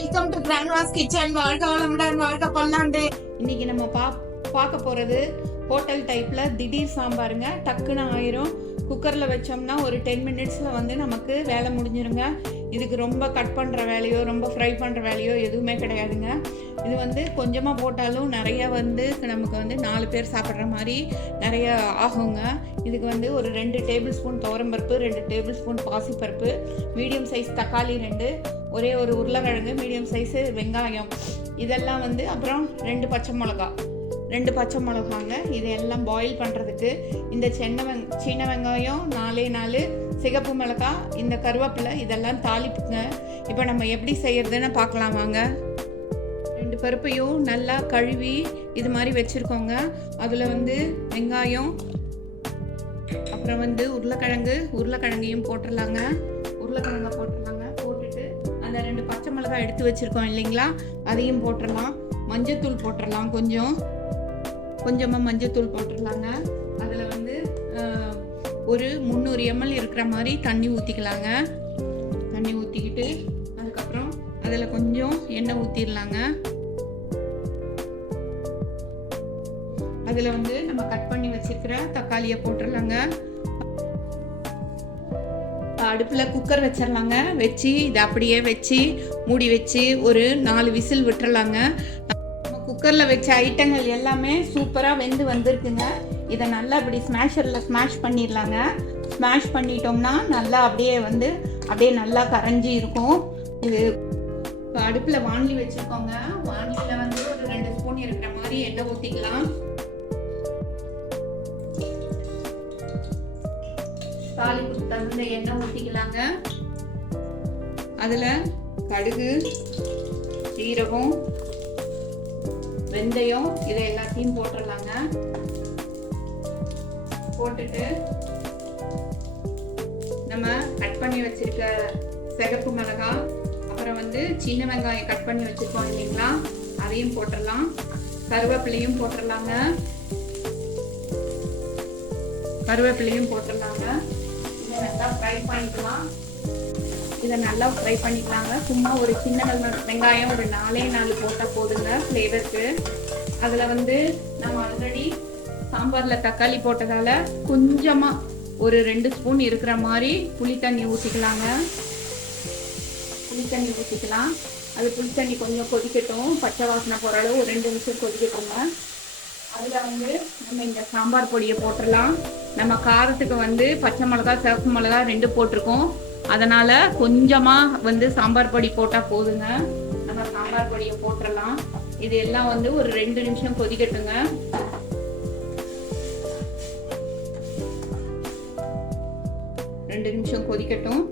Welcome to Grandma's kitchen. வாழ்க வளமுடன், வாழ்க பல்லாண்டு. இன்னைக்கு நம்ம பார்க்க போகிறது ஹோட்டல் டைப்பில் திடீர் சாம்பாருங்க. டக்குன்னு ஆயிரும். குக்கரில் வச்சோம்னா ஒரு 10 மினிட்ஸில் வந்து நமக்கு வேலை முடிஞ்சிருங்க. இதுக்கு ரொம்ப கட் பண்ணுற வேலையோ ரொம்ப ஃப்ரை பண்ணுற வேலையோ எதுவுமே கிடையாதுங்க. இது வந்து கொஞ்சமாக போட்டாலும் நிறைய வந்து நமக்கு வந்து 4 பேர் சாப்பிட்ற மாதிரி நிறைய ஆகுங்க. இதுக்கு வந்து ஒரு 2 டேபிள் ஸ்பூன் துவரம்பருப்பு, 2 டேபிள் ஸ்பூன் பாசிப்பருப்பு, மீடியம் சைஸ் தக்காளி 2, ஒரே ஒரு உருளைக்கிழங்கு, மீடியம் சைஸு வெங்காயம், இதெல்லாம் வந்து அப்புறம் 2 பச்சை மிளகாங்க. இதையெல்லாம் பாயில் பண்ணுறதுக்கு இந்த சின்ன வெங்காயம் 4 சிகப்பு மிளகாய், இந்த கருவேப்பிலை, இதெல்லாம் தாளிப்புங்க. இப்போ நம்ம எப்படி செய்யறதுன்னு பார்க்கலாம் வாங்க. 2 பருப்பையும் நல்லா கழுவி இது மாதிரி வச்சுருக்கோங்க. அதில் வந்து வெங்காயம், அப்புறம் வந்து உருளைக்கிழங்கையும் போட்டுடலாங்க. போட்டுட்டு அந்த 2 பச்சை மிளகாய் எடுத்து வச்சுருக்கோம் இல்லைங்களா, அதையும் போட்டுடலாம். மஞ்சத்தூள் போட்டுடலாம், கொஞ்சமாக மஞ்சத்தூள் போட்டுடலாங்க. அதில் வந்து ஒரு 300 ml இருக்கிற மாதிரி தண்ணி ஊற்றிக்கலாங்க. தண்ணி ஊற்றிக்கிட்டு அதுக்கப்புறம் அதில் கொஞ்சம் எண்ணெய் ஊற்றிடலாங்க. அதில் வந்து நம்ம கட் பண்ணி வச்சிருக்கிற தக்காளியை போட்டுடலாங்க. அடுப்பில் குக்கர் வச்சிடலாங்க. வச்சு இதை அப்படியே வச்சு மூடி வச்சு ஒரு 4 விசில் விட்டுறலாங்க. குக்கரில் வச்ச ஐட்டங்கள் எல்லாமே சூப்பராக வெந்து வந்திருக்குங்க. இதை நல்லா இப்படி ஸ்மாஷரில் ஸ்மாஷ் பண்ணிடலாங்க. ஸ்மாஷ் பண்ணிட்டோம்னா நல்லா அப்படியே நல்லா கரைஞ்சி இருக்கும். இது இப்போ அடுப்பில் வாணலி வச்சுருக்கோங்க. வாணலியில் வந்து ஒரு 2 ஸ்பூன் இருக்கிற மாதிரி எண்ணெய் ஊற்றிக்கலாம். தாளிப்புக்கு தகுந்த எண்ணெய் ஊற்றிக்கலாங்க. அதில் கடுகு, சீரகம், வெந்தயம், இதை எல்லாத்தையும் போட்டுடலாங்க. போட்டுட்டு நம்ம கட் பண்ணி வச்சிருக்க சிகப்பு மிளகாய், அப்புறம் வந்து சின்ன வெங்காயம் கட் பண்ணி வச்சிருக்கோம் இல்லைங்களா, அதையும் போட்டுடலாம். கருவேப்பிலையும் போட்டுடலாங்க. இதை நல்லா ஃப்ரை பண்ணிக்கலாங்க. சும்மா ஒரு சின்ன வெங்காயம் ஒரு 4 போட்டால் போதுங்க ஃப்ளேவருக்கு. அதில் வந்து நம்ம ஆல்ரெடி சாம்பாரில் தக்காளி போட்டதால் கொஞ்சமாக ஒரு 2 ஸ்பூன் இருக்கிற மாதிரி புளி தண்ணி ஊற்றிக்கலாம். அது புளி தண்ணி கொஞ்சம் கொதிக்கட்டும். பச்சை வாசனை போகிற அளவு ஒரு 2 நிமிஷம் கொதிக்கட்டுங்க. அதில் வந்து நம்ம இந்த சாம்பார் பொடியை போட்டுடலாம். நம்ம காரத்துக்கு வந்து பச்சை மிளகாய், சிவப்பு மிளகாய் 2 போட்டிருக்கோம். அதனால் கொஞ்சமாக வந்து சாம்பார் பொடி போட்டால் போதுங்க. நம்ம சாம்பார் பொடியை போட்டுடலாம். இது எல்லாம் வந்து ஒரு 2 நிமிஷம் கொதிக்கட்டுங்க. 2 நிமிஷம் கொதிக்கட்டும்.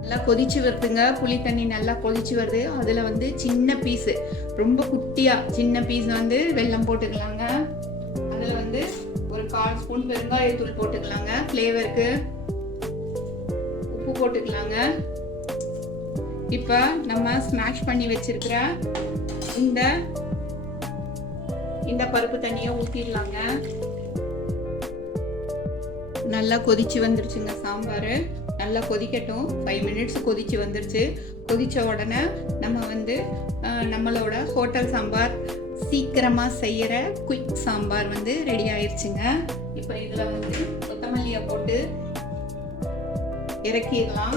நல்லா கொதிச்சு வருதுங்க. புளி தண்ணி நல்லா கொதிச்சு வருது. அதில் வந்து சின்ன பீஸு, ரொம்ப குட்டியாக சின்ன பீஸ் வந்து வெல்லம் போட்டுக்கலாங்க. அதில் வந்து ஒரு 1/4 ஸ்பூன் பெருங்காயத்தூள் போட்டுக்கலாங்க. ஃப்ளேவருக்கு உப்பு போட்டுக்கலாங்க. இப்போ நம்ம ஸ்மாஷ் பண்ணி வச்சிருக்கிற இந்த பருப்பு தண்ணியை ஊற்றிடலாங்க. நல்லா கொதிச்சு வந்துருச்சுங்க சாம்பார். நல்லா கொதிக்கட்டும். 5 மினிட்ஸ் கொதிச்சு வந்துருச்சு. கொதித்த உடனே நம்ம வந்து நம்மளோட ஹோட்டல் சாம்பார், சீக்கிரமாக செய்கிற குயிக் சாம்பார் வந்து ரெடி ஆயிடுச்சுங்க. இப்போ இதில் வந்து கொத்தமல்லியை போட்டு இறக்கிடலாம்.